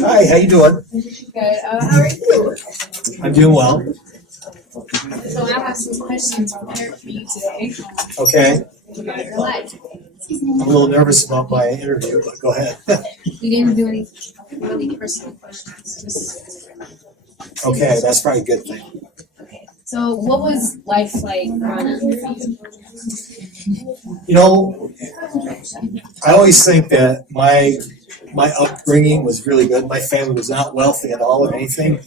Hi, how you doing? Good. How are you? I'm doing well. So I have some questions prepared for you today Okay. about your life. I'm a little nervous about my interview, but go ahead. We didn't do any really personal questions. Just Okay, that's probably a good thing. okay. So what was life like growing up for you? You know, I always think that my upbringing was really good. My family was not wealthy at all or anything.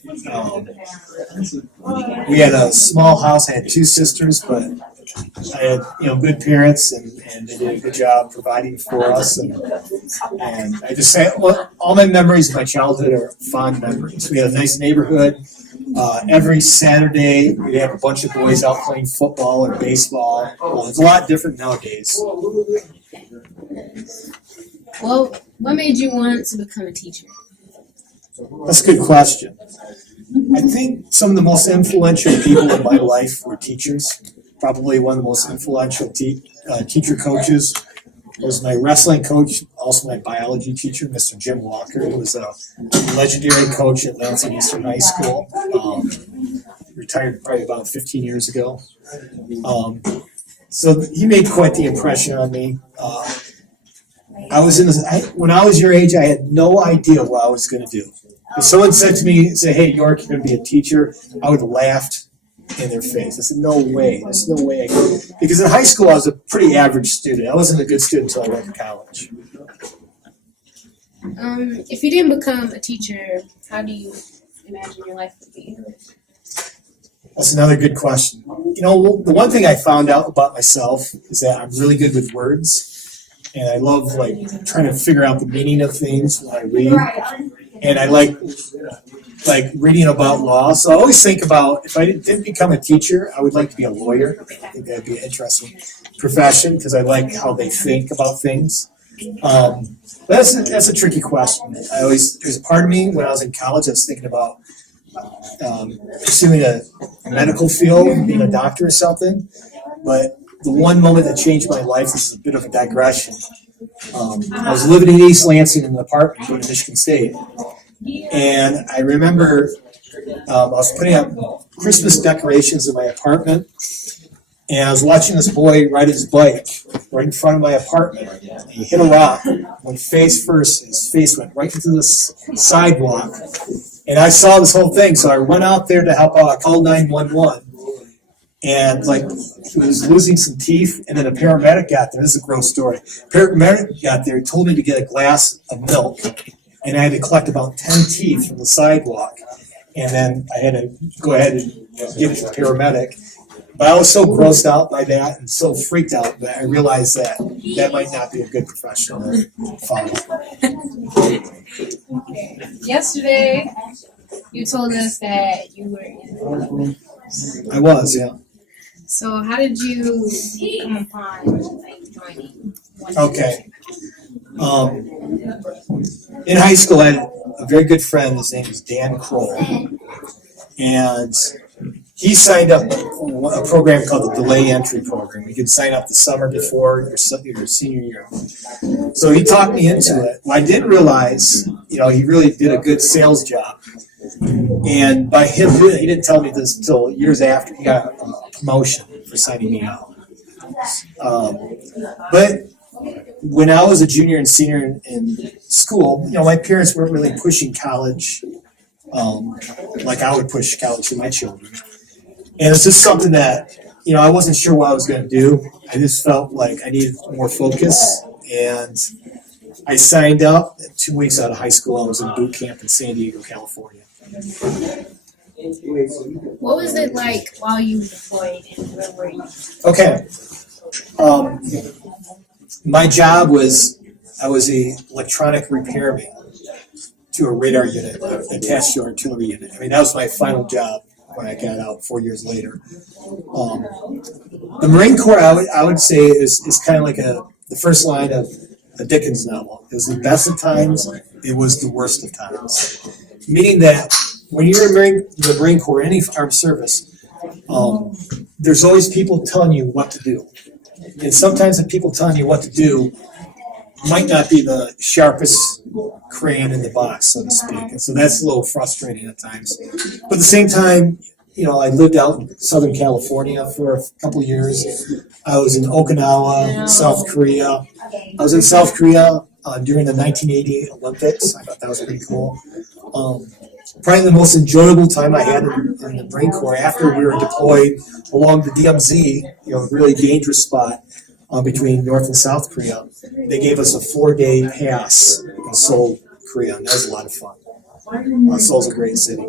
We had a small house. I had two sisters, but I had good parents, and they did a good job providing for us. And I just say all my memories of my childhood are fond memories. We had a nice neighborhood. Every Saturday, we'd have a bunch of boys out playing football or baseball. It's a lot different nowadays. Well, what made you want to become a teacher? That's a good question. I think some of the most influential people in my life were teachers. Probably one of the most influential teacher coaches was my wrestling coach, also my biology teacher, Mr. Jim Walker. He was a legendary coach at Lansing Eastern High School. Retired probably about 15 years ago. So he made quite the impression on me. When I was your age, I had no idea what I was going to do. If someone said to me, "Hey, York, you're going to be a teacher," I would have laughed in their face. I said, "No way. There's no way I could." Because in high school, I was a pretty average student. I wasn't a good student until I went to college. If you didn't become a teacher, how do you imagine your life would be? That's another good question. The one thing I found out about myself is that I'm really good with words. And I love trying to figure out the meaning of things when I read. And I like reading about law. So I always think about if I didn't become a teacher, I would like to be a lawyer. I think that'd be an interesting profession because I like how they think about things. But that's a tricky question. There's a part of me when I was in college I was thinking about pursuing a medical field, being a doctor or something. But the one moment that changed my life, this is a bit of a digression. I was living in East Lansing in an apartment going to Michigan State. And I remember I was putting up Christmas decorations in my apartment. And I was watching this boy ride his bike right in front of my apartment. And he hit a rock, went face first, his face went right into the sidewalk. And I saw this whole thing, so I went out there to help out. I called 911. And he was losing some teeth, and then a paramedic got there. This is a gross story. Paramedic got there, told me to get a glass of milk, and I had to collect about 10 teeth from the sidewalk. And then I had to go ahead and give it to the paramedic. But I was so grossed out by that and so freaked out that I realized that might not be a good profession to follow. Yesterday, you told us that you were in. I was, yeah. So how did you come upon joining? Okay. In high school, I had a very good friend. His name is Dan Kroll. And he signed up for a program called the Delay Entry Program. You can sign up the summer before your senior year. So he talked me into it. Well, I didn't realize, he really did a good sales job. And by him doing it, he didn't tell me this until years after he got a promotion for signing me out. But when I was a junior and senior in school, my parents weren't really pushing college like I would push college for my children. And it's just something that, I wasn't sure what I was going to do. I just felt like I needed more focus. And I signed up. 2 weeks out of high school, I was in boot camp in San Diego, California. What was it like while you were deployed, and where were you? Okay. My job was, I was a electronic repairman to a radar unit attached to an artillery unit. That was my final job when I got out 4 years later. The Marine Corps, I would say, is kind of like the first line of a Dickens novel. It was the best of times, it was the worst of times. Meaning that when you're in the Marine Corps, any armed service, there's always people telling you what to do. And sometimes the people telling you what to do might not be the sharpest crayon in the box, so to speak. And so that's a little frustrating at times. But at the same time, I lived out in Southern California for a couple of years. I was in Okinawa, South Korea. I was in South Korea during the 1988 Olympics. I thought that was pretty cool. Probably the most enjoyable time I had in the Marine Corps after we were deployed along the DMZ, a really dangerous spot between North and South Korea. They gave us a 4-day pass in Seoul, Korea, and that was a lot of fun. Seoul's a great city.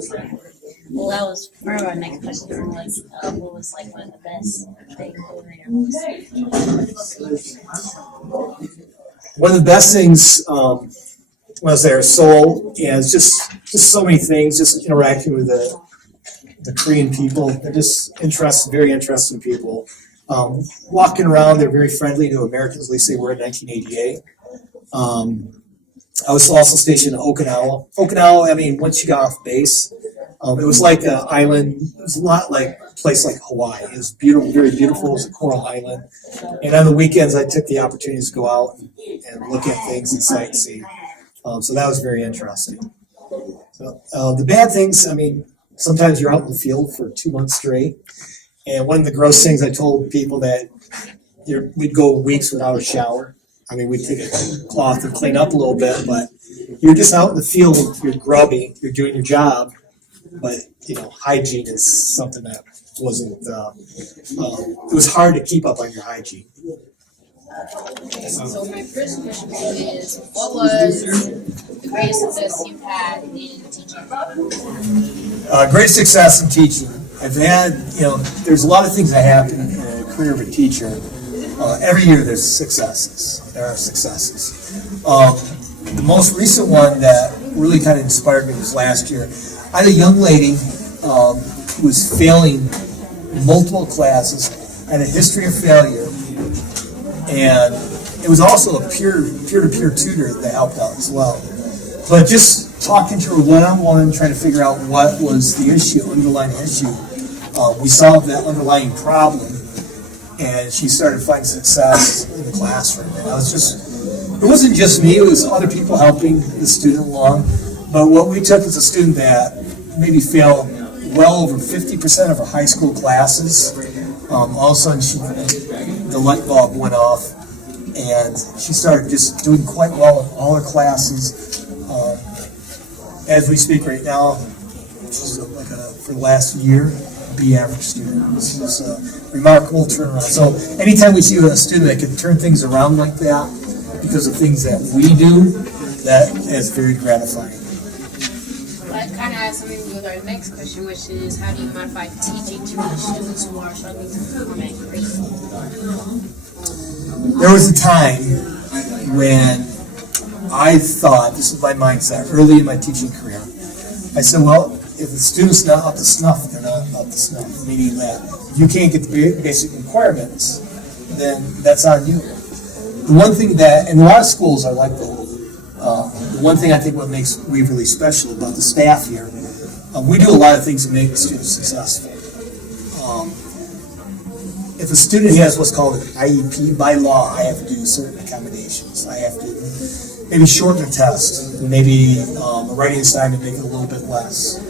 Well, that was part of our next question was, what was like one of the best things over here? One of the best things when I was there, Seoul, it's just so many things, just interacting with the Korean people. They're just very interesting people. Walking around, they're very friendly to Americans, at least they were in 1988. I was also stationed in Okinawa. Okinawa, once you got off base, it was like an island. It was a lot like a place like Hawaii. It was beautiful, very beautiful. It was a coral island. And on the weekends, I took the opportunity to go out and look at things and sightsee. So that was very interesting. So the bad things, sometimes you're out in the field for 2 months straight. And one of the gross things I told people that we'd go weeks without a shower. We'd take a cloth and clean up a little bit, but you're just out in the field, you're grubby, you're doing your job. But, hygiene is something that wasn't, it was hard to keep up on your hygiene. So my first question is, what was the greatest success you've had in teaching? Great success in teaching. I've had, there's a lot of things that happen in a career of a teacher. Every year there's successes. There are successes. The most recent one that really kind of inspired me was last year. I had a young lady who was failing multiple classes, had a history of failure, and it was also a peer-to-peer tutor that helped out as well. But just talking to her one-on-one, trying to figure out what was the underlying issue, we solved that underlying problem, and she started finding success in the classroom. And it wasn't just me, it was other people helping the student along. But what we took as a student that maybe failed well over 50% of her high school classes, all of a sudden the light bulb went off, and she started just doing quite well in all her classes. As we speak right now, she's for the last year, B average student. This is a remarkable turnaround. So anytime we see a student that can turn things around like that because of things that we do, that is very gratifying. That kind of has something to do with our next question, which is, how do you modify teaching to reach students who are struggling to become a great? There was a time when I thought, this was my mindset, early in my teaching career, I said, well, if the student's not up to snuff, they're not up to snuff, meaning that if you can't get the basic requirements, then that's on you. The one thing that, and a lot of schools are like the one thing I think what makes Waverly special about the staff here, we do a lot of things to make the students successful. If a student has what's called an IEP, by law, I have to do certain accommodations. I have to maybe shorten a test, maybe a writing assignment, make it a little bit less.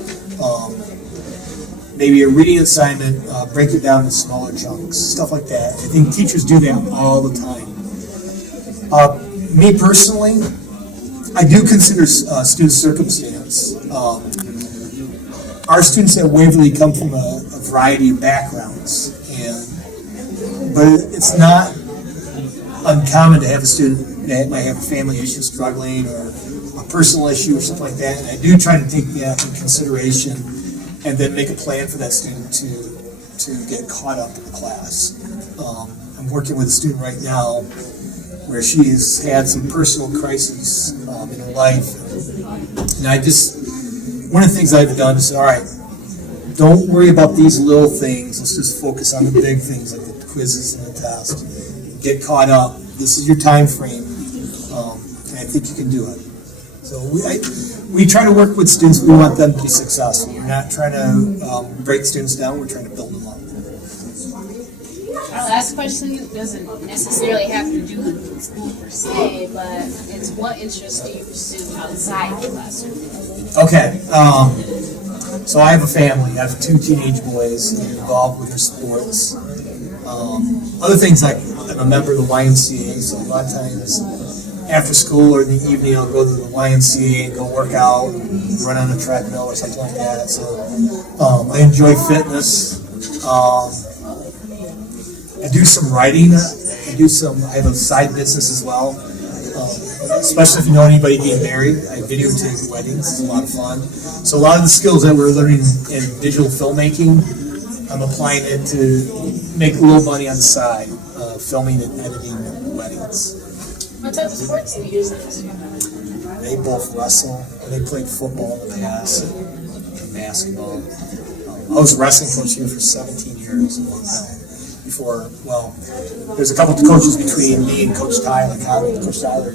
Maybe a reading assignment, break it down into smaller chunks, stuff like that. I think teachers do that all the time. Me personally, I do consider student circumstance. Our students at Waverly come from a variety of backgrounds, but it's not uncommon to have a student that might have a family issue struggling or a personal issue or something like that. And I do try to take that into consideration and then make a plan for that student to get caught up in the class. I'm working with a student right now where she has had some personal crises in her life. And one of the things I've done is, all right, don't worry about these little things. Let's just focus on the big things like the quizzes and the tests. Get caught up. This is your time frame, and I think you can do it. So we try to work with students. We want them to be successful. We're not trying to break students down. We're trying to build them up. Our last question doesn't necessarily have to do with school per se, but it's what interests do you pursue outside the classroom? Okay, so I have a family. I have 2 teenage boys who are involved with their sports. Other things like I'm a member of the YMCA, so a lot of times after school or in the evening I'll go to the YMCA and go work out, and run on a treadmill or something like that. So I enjoy fitness. I do some writing. I have a side business as well. Especially if you know anybody getting married, I videotape weddings. It's a lot of fun. So a lot of the skills that we're learning in digital filmmaking, I'm applying it to make a little money on the side, filming and editing weddings. What type of sports do you usually pursue? They both wrestle. They played football in the past and basketball. I was a wrestling coach here for 17 years. Before, well, there's a couple of coaches between me and Coach Tyler. Coach Tyler.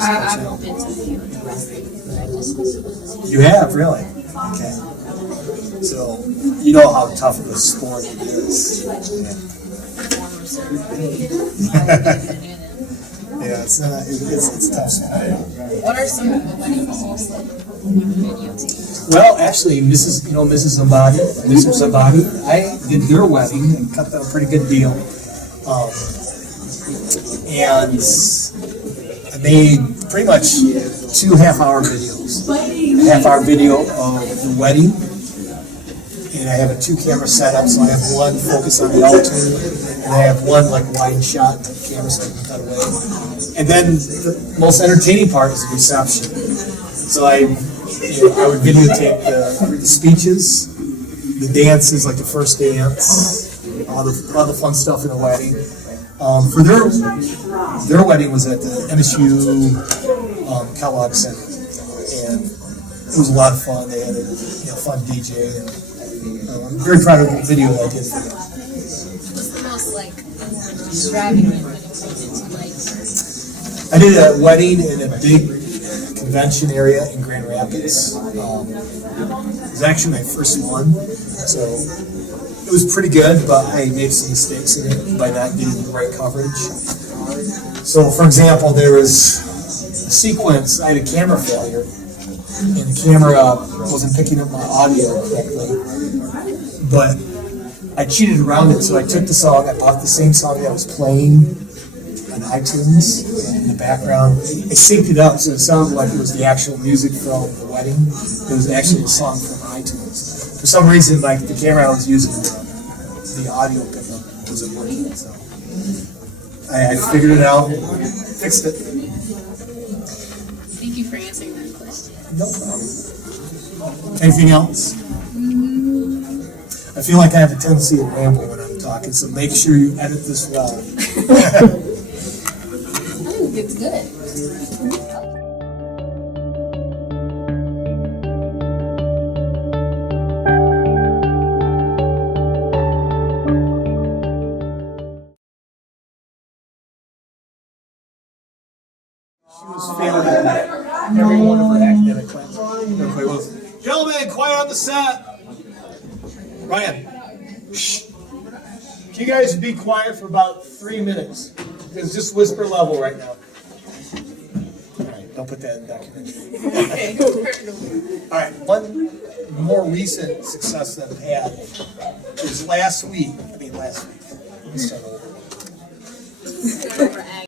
I've been to a few wrestling practices. You have, really? Okay. So, you know how tough of a sport it is. Former surgery. Yeah, it's not, it's tough sport. What are some of the weddings you said videotaped? Well, actually, Mrs. Zabadi, I did their wedding and cut them a pretty good deal. And I made pretty much 2 half-hour videos. A half-hour video of the wedding, and I have a 2-camera setup, so I have one focus on the altar, and I have one like wide shot camera so I can cut away. And then the most entertaining part is the reception. So I would videotape the speeches, the dances, like the first dance, all the fun stuff in the wedding. For their wedding was at the MSU Kellogg Center, and it was a lot of fun. They had a fun DJ, and I'm very proud of the video that I did for them. What's the most like extravagant wedding you did? I did a wedding in a big convention area in Grand Rapids. It was actually my first one, so it was pretty good, but I made some mistakes in it by not getting the right coverage. So, for example, there was a sequence, I had a camera failure, and the camera wasn't picking up my audio correctly, but I cheated around it, so I took the song, I bought the same song that was playing on iTunes in the background. I synced it up so it sounded like it was the actual music from the wedding. It was actually a song from iTunes. For some reason, like the camera I was using, the audio pickup wasn't working. So I figured it out, fixed it. Thank you for answering that question. No problem. Anything else? I feel like I have a tendency to ramble when I'm talking, so make sure you edit this well. I think it's good. She was failing every one of her academic classes. Everybody was, gentlemen, quiet on the set. Ryan, shh. Can you guys be quiet for about 3 minutes? It's just whisper level right now. All right, don't put that in the documentary. All right, one more recent success that I've had is last week. Let me start over.